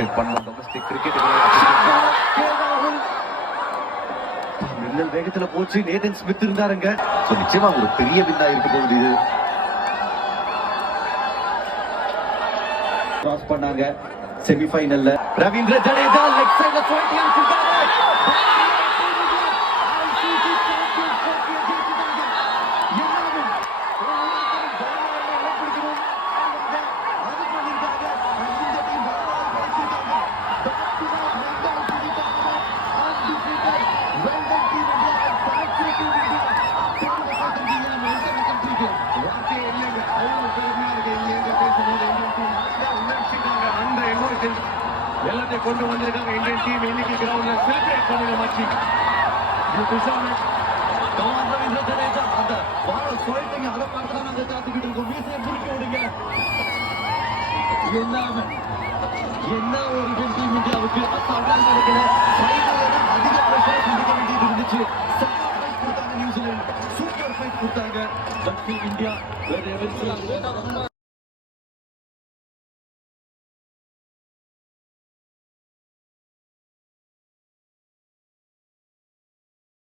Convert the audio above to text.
Appreciate பண்ணலாம். Domestic cricket மின்னல் வேகத்துல போச்சு. நேதன் ஸ்மித் இருந்தாருங்க. சோ நிச்சயமா ஒரு பெரிய வின்னா இருக்க போகுது. இது கிராஸ் பண்ணாங்க செமிஃபைனல்ல. ரவீந்திர ஜடேஜா லெக் சைடுல ஸ்ட்ரைக் அடிச்சிருக்காரு. எல்லாத்தையும் கொண்டு வந்திருக்காங்க இந்தியன் டீம். இன்னைக்கு கிரவுண்ட்ல செலிப்ரேட் பண்ணுங்க மச்சி. You deserve it. Come on Ravindra Jadeja. அந்த பால் சொல்லிட்டீங்க. அத பார்த்து தான் நாங்க காத்துக்கிட்டு இருக்கோம். வீசை திருப்பி விடுங்க. என்ன ஒரு இந்தியன் டீம் இந்தியாவுக்கு அசால்ட்டா நடக்கல. ஃபைனல்ல அதிக பிரஷர் சந்திக்க வேண்டியது இருந்துச்சு. நியூசிலாந்து சூப்பர் ஃபைட் கொடுத்தாங்க. பட் இந்தியா வேற எவர்